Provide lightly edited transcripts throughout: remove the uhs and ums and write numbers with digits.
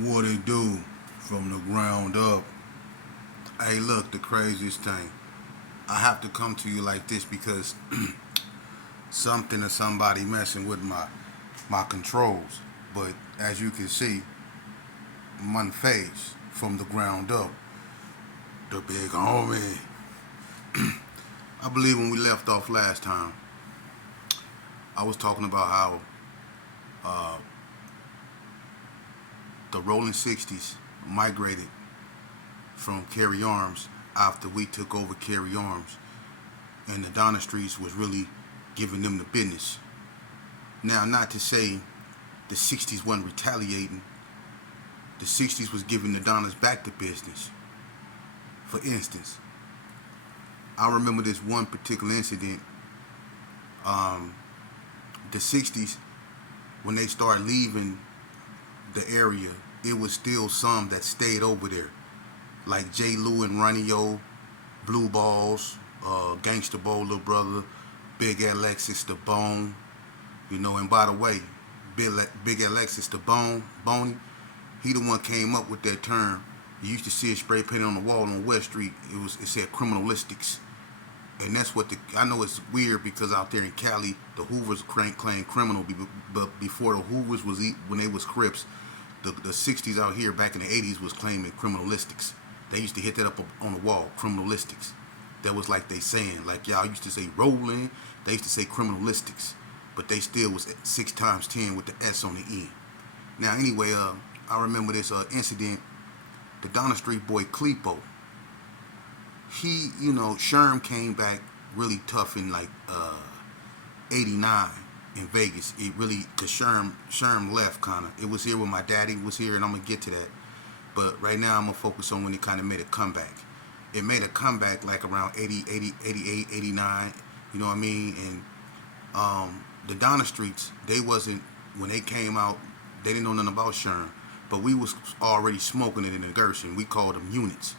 What it do from the ground up. Hey, look, the craziest thing. I have to come to you like this because something or somebody messing with my controls. But as you can see, one phase from the ground up. The big homie. I believe when we left off last time, I was talking about how uh, the Rolling 60s migrated from Carrie Arms after we took over Carrie Arms, and the Donna Streets was really giving them the business. Now, not to say the 60s wasn't retaliating, the 60s was giving the Donnas back the business. For instance, I remember this one particular incident. Um, the 60s, when they started leaving the area, it was still some that stayed over there, like J. Lou and Ronnie O, Blue Balls, Gangsta Bo, Little Brother, Big Alexis, The Bone, and by the way, Big Alexis, The Boney, he the one came up with that term. You used to see it spray painted on the wall on West Street. It said criminalistics. And that's what I know it's weird because out there in Cali, the Hoovers claimed criminal, but before the Hoovers when they was Crips, the 60s out here back in the 80s was claiming criminalistics. They used to hit that up on the wall, criminalistics. That was like they saying, like y'all used to say rolling, they used to say criminalistics, but they still was 6 times 10 with the S on the end. Now anyway, I remember this incident. The Donna Street boy Clippo, he, Sherm came back really tough in like '89 in Vegas. It really, cause Sherm left kind of. It was here when my daddy was here, and I'm gonna get to that. But right now I'm gonna focus on when it kind of made a comeback. It made a comeback like around 80, 80, 88, 89. You know what I mean? And the Donna Streets, they wasn't, when they came out, they didn't know nothing about Sherm. But we was already smoking it in the Gershon. We called them units.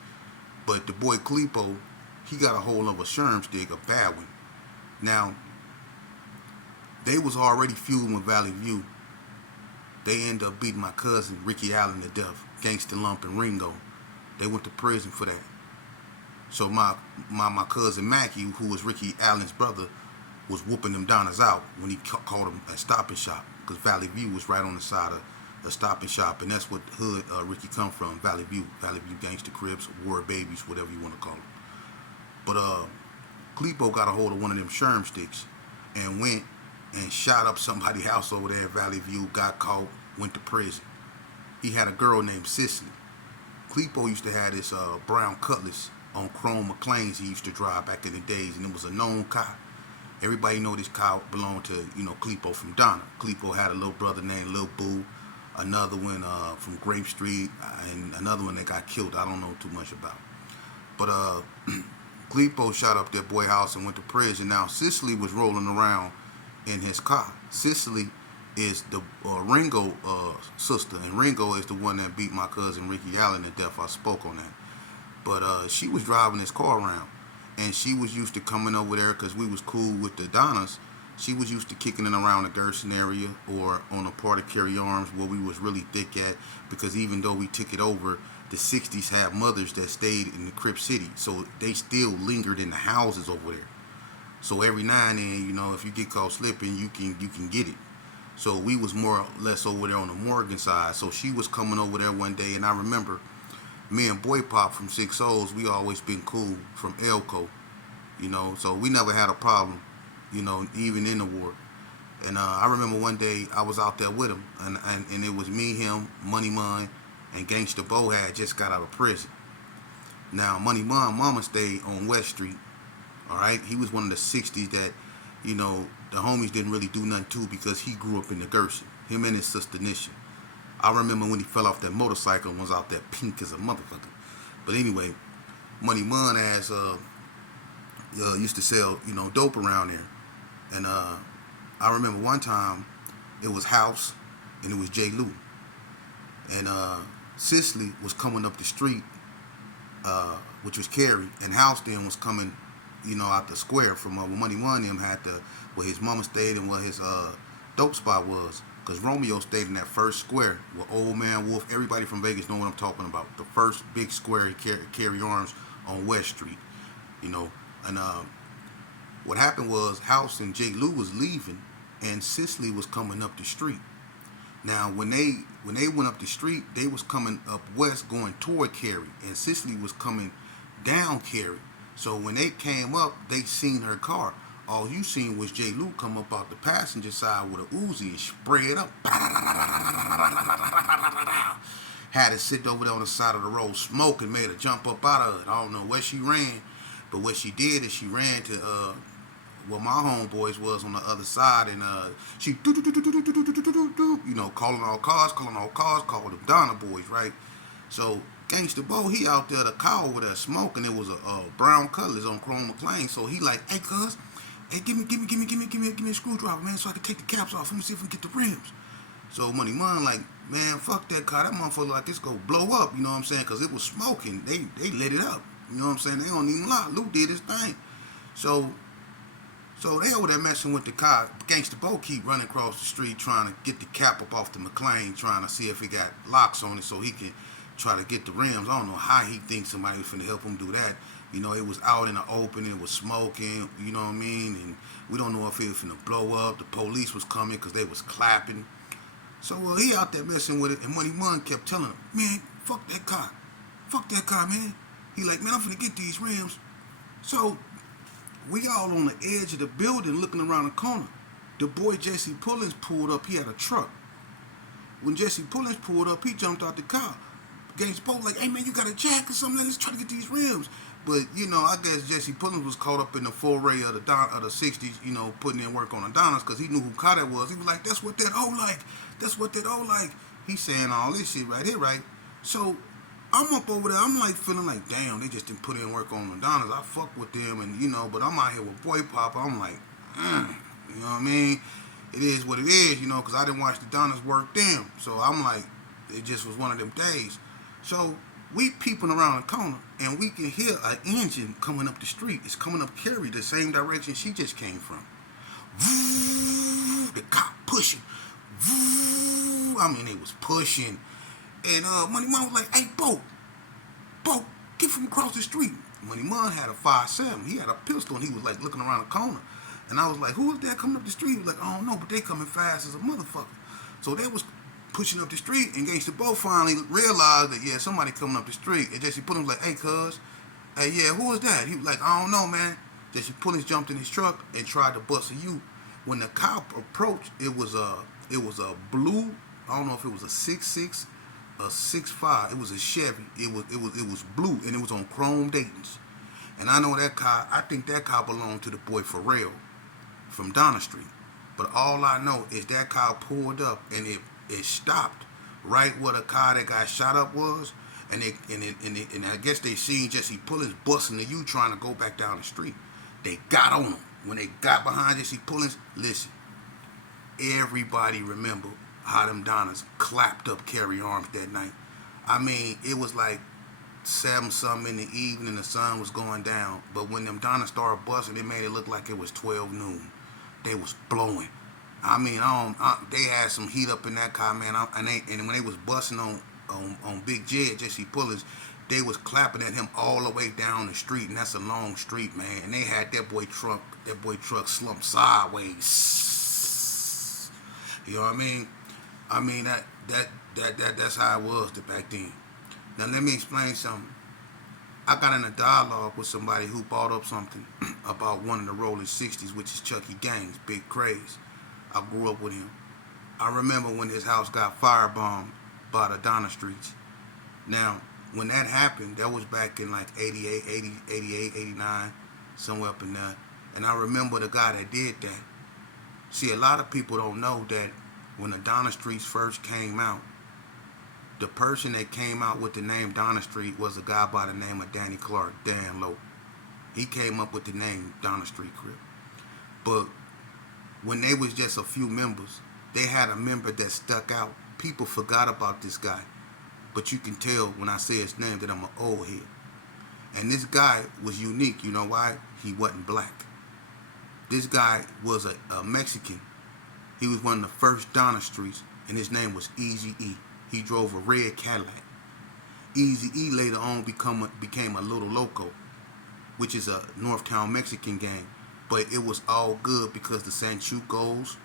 But the boy Clippo, he got a hold of a Sherm stick, a bad one. Now, they was already feuding with Valley View. They ended up beating my cousin Ricky Allen to death, Gangsta Lump and Ringo. They went to prison for that. So my cousin Mackie, who was Ricky Allen's brother, was whooping them Donnas out when he called them a Stop and Shop, because Valley View was right on the side of the Stop and Shop, and that's what hood Ricky come from, Valley View Gangsta Crips, War Babies, whatever you want to call them. But Clippo got a hold of one of them Sherm sticks and went and shot up somebody's house over there at Valley View, got caught, went to prison. He had a girl named Cicely. Clippo used to have this brown Cutlass on Chrome McLean's he used to drive back in the days, and it was a known car. Everybody know this car belonged to, Clippo from Donna. Clippo had a little brother named Lil Boo, another one from Grape Street, and another one that got killed. I don't know too much about. But Clippo shot up that boy house and went to prison. Now Cicely was rolling around in his car. Cicely is the Ringo sister, and Ringo is the one that beat my cousin Ricky Allen to death. I spoke on that. But she was driving his car around, and she was used to coming over there because we was cool with the Donnas. She was used to kicking it around the Gerson area or on a part of Carrie Arms where we was really thick at, because even though we took it over, the 60s had mothers that stayed in the Crip City, so they still lingered in the houses over there. So every now and then, if you get caught slipping, you can get it. So we was more or less over there on the Morgan side. So she was coming over there one day, and I remember me and Boy Pop from Six O's, we always been cool from Elko, so we never had a problem, even in the war. And I remember one day I was out there with him, and it was me, him, Money Mun, and Gangsta Bo had just got out of prison. Now, Money Mun mama stayed on West Street, all right? He was one of the 60s that, the homies didn't really do nothing to because he grew up in the Gershon, him and his sister Nisha. I remember when he fell off that motorcycle and was out there pink as a motherfucker. But anyway, Money Mun ass used to sell, dope around there. And I remember one time it was House and it was J. Lou. And Cicely was coming up the street, which was Carrie, and House then was coming, out the square from where Money Mun him had where his mama stayed and where his dope spot was. Because Romeo stayed in that first square with Old Man Wolf. Everybody from Vegas know what I'm talking about. The first big square he carry arms on West Street. You know, and what happened was House and J. Lou was leaving, and Cicely was coming up the street. Now, when they went up the street, they was coming up west, going toward Carrie, and Cicely was coming down Carrie. So when they came up, they seen her car. All you seen was J. Lou come up out the passenger side with a Uzi and spray it up. Had to sit over there on the side of the road smoking, made her jump up out of it. I don't know where she ran, but what she did is she ran to where my homeboys was on the other side, and she calling all cars, calling them Donna boys, right? So Gangsta Bo, he out there, the car over there smoking. It was a brown color, it's on Chrome McLean. So he like, hey cuz, hey give me a screwdriver, man, so I can take the caps off. Let me see if we can get the rims. So Money Mun like, man, fuck that car. That motherfucker like this go blow up. You know what I'm saying? Because it was smoking. They lit it up. You know what I'm saying? They don't even lie. Lou did his thing. So they over there messing with the car. Gangsta Bo keep running across the street trying to get the cap up off the McLean, trying to see if it got locks on it so he can try to get the rims. I don't know how he thinks somebody was finna help him do that. You know, it was out in the open. It was smoking. You know what I mean? And we don't know if it was finna blow up. The police was coming because they was clapping. So he out there messing with it, and Money Mun kept telling him, man, fuck that car. Fuck that car, man. He like, man, I'm finna get these rims. So we all on the edge of the building looking around the corner. The boy Jesse Pullins pulled up. He had a truck. When Jesse Pullins pulled up, he jumped out the car. Gangsta Bo like, hey man, you got a jack or something? Let's try to get these rims. But you know, I guess Jesse Pullins was caught up in the foray of the 60s, you know, putting in work on the Donnas because he knew who car that was. He was like, that's what that hoe like. That's what that hoe like. He's saying all this shit right here, right? So I'm up over there. I'm like feeling like, damn, they just didn't put in work on the Donnas. I fuck with them, and you know, but I'm out here with Boy Papa. I'm like, you know what I mean? It is what it is, you know, because I didn't watch the Donnas work them. So I'm like, it just was one of them days. So we peeping around the corner, and we can hear an engine coming up the street. It's coming up Carrie, the same direction she just came from. The cop pushing. I mean, they was pushing. And Money Mun was like, hey, Bo, get from across the street. Money Mun had a 5.7. He had a pistol, and he was like looking around the corner. And I was like, who is that coming up the street? He was like, I don't know, but they coming fast as a motherfucker. So they was pushing up the street, and Gangsta Bo finally realized that, yeah, somebody coming up the street. And Jesse Pullins was like, hey, cuz, hey, yeah, who is that? He was like, I don't know, man. Jesse Pullins jumped in his truck and tried to bust a U. When the cop approached, it was a blue, I don't know if it was a 6.6, a 6.5. It was a Chevy. It was blue, and it was on chrome Dayton's. And I know that car, I think that car belonged to the boy Pharrell from Donna Street. But all I know is that car pulled up, and it stopped right where the car that got shot up was, and I guess they seen Jesse Pullins busting the U trying to go back down the street. They got on him. When they got behind Jesse Pullins, listen, everybody remember how them Donnas clapped up Carrie Arms that night. I mean, it was like 7-something in the evening, the sun was going down, but when them Donnas started busting, it made it look like it was 12 noon. They was blowing. I mean, they had some heat up in that car, man. And when they was busting on Big Jed, Jesse Pullins, they was clapping at him all the way down the street, and that's a long street, man. And they had that boy truck slumped sideways. You know what I mean? I mean that's how it was back then. Now let me explain something. I got in a dialogue with somebody who brought up something about one of the Rolling 60s, which is Chucky Gaines, Big Craze. I grew up with him. I remember when his house got firebombed by the Donna Streets. Now, when that happened, that was back in like 88, 89, somewhere up in there. And I remember the guy that did that. See, a lot of people don't know that when the Donna Streets first came out, the person that came out with the name Donna Street was a guy by the name of Danny Clark, Dan Lowe. He came up with the name Donna Street Crip. But when they was just a few members, they had a member that stuck out. People forgot about this guy. But you can tell when I say his name that I'm an old head. And this guy was unique. You know why? He wasn't black. This guy was a Mexican. He was one of the first Donna Streets, and his name was Easy E. He drove a red Cadillac. Easy E later on became a Little Loco, which is a Northtown Mexican gang. But it was all good because the Sanchucos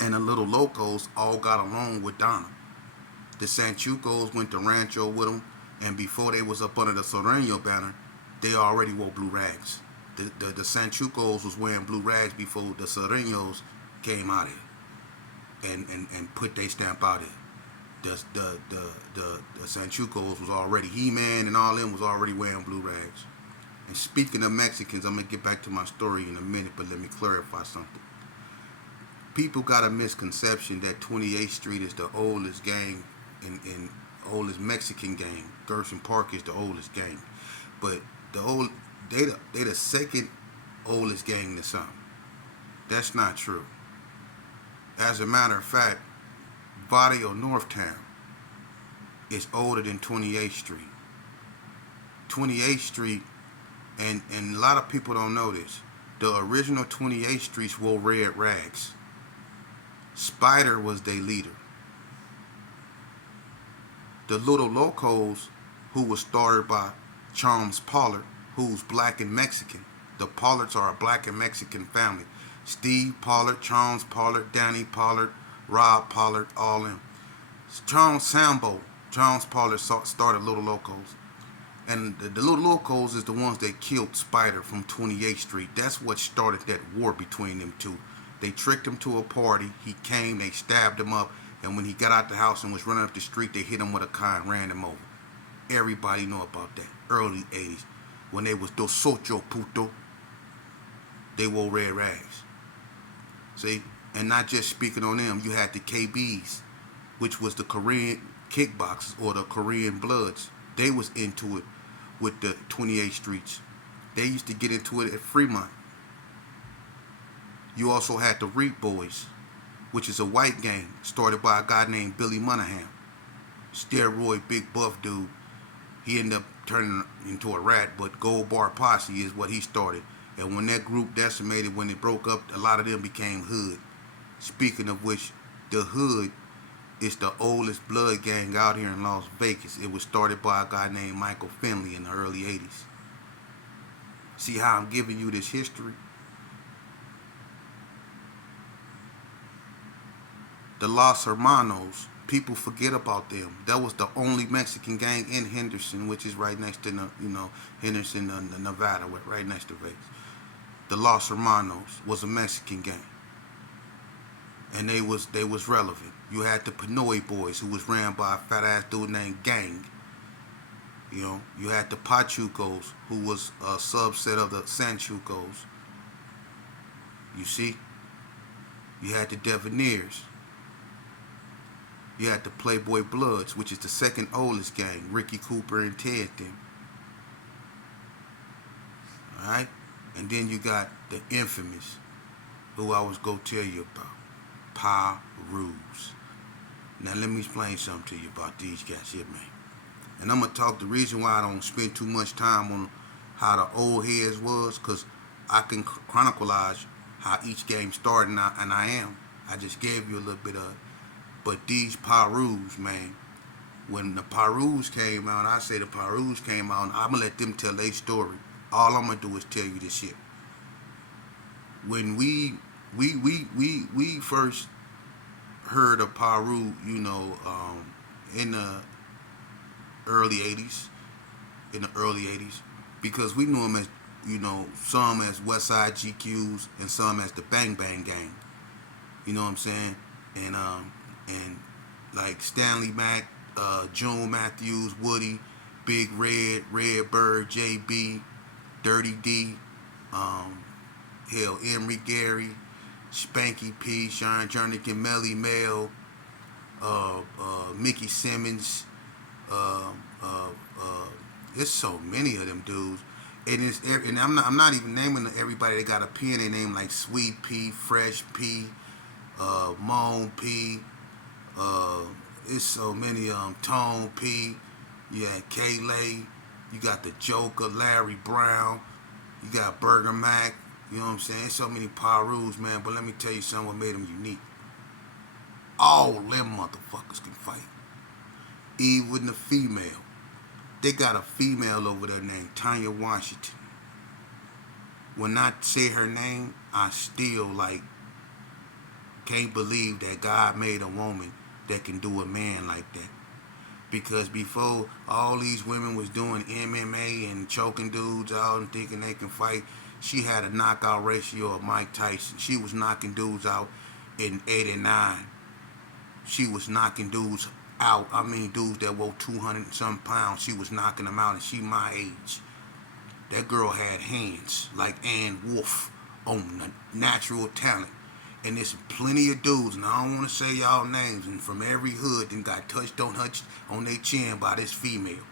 and the Little Locos all got along with Donna. The Sanchucos went to Rancho with him, and before they was up under the Sereno banner, they already wore blue rags. The Sanchucos was wearing blue rags before the Serenos came out here and put their stamp out here. The Sanchucos was already, He-Man and all them was already wearing blue rags. And speaking of Mexicans, I'm going to get back to my story in a minute, but let me clarify something. People got a misconception that 28th Street is the oldest gang in oldest Mexican gang. Gerson Park is the oldest gang. But they the second oldest gang in the South. That's not true. As a matter of fact, Barrio Northtown is older than 28th Street. 28th Street, and a lot of people don't know this, the original 28th Streets wore red rags. Spider was their leader. The Little Locos, who was started by Charles Pollard, who's black and Mexican. The Pollards are a black and Mexican family. Steve Pollard, Charles Pollard, Danny Pollard, Rob Pollard, all them. Charles Pollard started Little Locos. And the Little Locos is the ones that killed Spider from 28th Street. That's what started that war between them two. They tricked him to a party. He came, they stabbed him up, and when he got out the house and was running up the street, they hit him with a car and ran him over. Everybody know about that. Early 80s. When they was Dos Ocho Puto, they wore red rags. See? And not just speaking on them, you had the KBs, which was the Korean kickboxers or the Korean Bloods. They was into it with the 28th Streets. They used to get into it at Fremont. You also had the Reap Boys, which is a white gang started by a guy named Billy Monahan. Steroid, big buff dude. He ended up turning into a rat, but Gold Bar Posse is what he started. And when that group decimated, when it broke up, a lot of them became Hood. Speaking of which, the Hood is the oldest blood gang out here in Las Vegas. It was started by a guy named Michael Finley in the early 80s. See how I'm giving you this history? The Los Hermanos, people forget about them. That was the only Mexican gang in Henderson, which is right next to, Henderson, Nevada, right next to Vegas. The Los Hermanos was a Mexican gang. And they was relevant. You had the Pinoy Boys, who was ran by a fat ass dude named Gang. You had the Pachucos, who was a subset of the Sanchucos. You see? You had the Devoneers. You had the Playboy Bloods, which is the second oldest gang. Ricky Cooper and Ted them. Alright? And then you got the infamous, who I was going to tell you about. Pirus. Now let me explain something to you about these guys here, man. And I'm going to talk, the reason why I don't spend too much time on how the old heads was, because I can chronicleize how each game started, and I am. I just gave you a little bit of it. But these Pirus, man, when the Pirus came out, I say the Pirus came out, I'm going to let them tell their story. All I'm going to do is tell you this shit. When we first heard of Piru, in the early 80s, because we knew them as, some as Westside GQs and some as the Bang Bang Gang. You know what I'm saying? And like Stanley Mack, June Matthews, Woody, Big Red, Red Bird, JB, Dirty D, Emery Gary, Spanky P, Sean Jernigan, Melly Mel, Mickey Simmons, there's so many of them dudes. And I'm not even naming everybody that got a P in their name, like Sweet P, Fresh P, Moan P, it's so many of them. Tone P, you had K-Lay, you got the Joker, Larry Brown, you got Burger Mac, you know what I'm saying? So many Pirus, man, but let me tell you something what made them unique. All them motherfuckers can fight. Even the female. They got a female over there named Tanya Washington. When I say her name, I still like can't believe that God made a woman that can do a man like that. Because before all these women was doing MMA and choking dudes out and thinking they can fight, she had a knockout ratio of Mike Tyson. She was knocking dudes out in 89. She was knocking dudes out. I mean, dudes that were 200 and some pounds. She was knocking them out, and she my age. That girl had hands like Ann Wolf on the natural talent. And there's plenty of dudes, and I don't want to say y'all names, and from every hood that got touched on their chin by this female.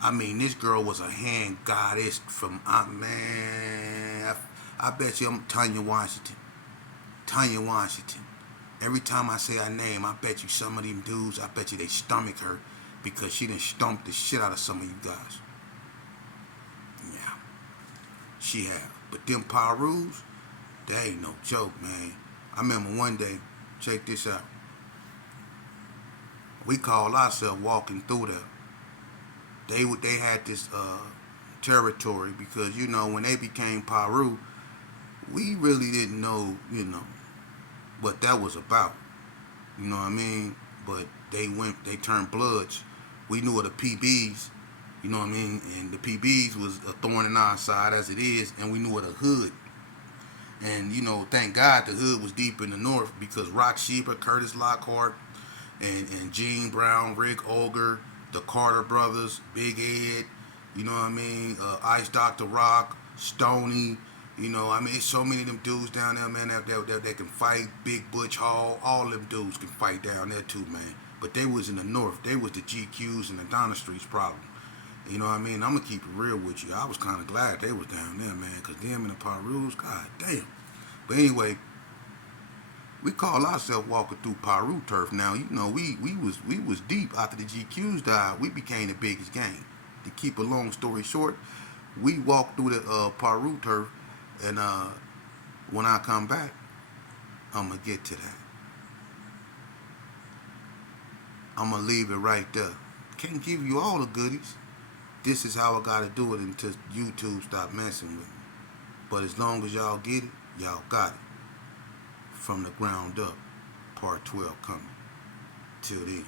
I mean, this girl was a hand goddess from, man, I bet you I'm Tanya Washington. Tanya Washington. Every time I say her name, I bet you some of them dudes, I bet you they stomach her because she done stomped the shit out of some of you guys. Yeah, she have. But them Pirus, they ain't no joke, man. I remember one day, check this out. We called ourselves walking through there. They had this territory because when they became Piru, we really didn't know what that was about. You know what I mean? But they turned Bloods. We knew of the PBs. You know what I mean? And the PBs was a thorn in our side as it is, and we knew of the hood. And thank God the hood was deep in the north because Rock Sheba, Curtis Lockhart, and Gene Brown, Rick Olger, the Carter brothers, Big Ed, you know what I mean, Ice Dr. Rock, Stoney, it's so many of them dudes down there, man, that can fight. Big Butch Hall, all them dudes can fight down there too, man. But they was in the north. They was the GQs and the Donna Streets problem. You know what I mean? I'm going to keep it real with you. I was kind of glad they was down there, man, because them and the Pirus, god damn. But anyway, we call ourselves walking through Piru turf. Now, we was deep after the GQs died. We became the biggest gang. To keep a long story short, we walked through the Piru turf, and when I come back, I'm going to get to that. I'm going to leave it right there. Can't give you all the goodies. This is how I got to do it until YouTube stop messing with me. But as long as y'all get it, y'all got it. From the ground up, part 12 coming. Till then.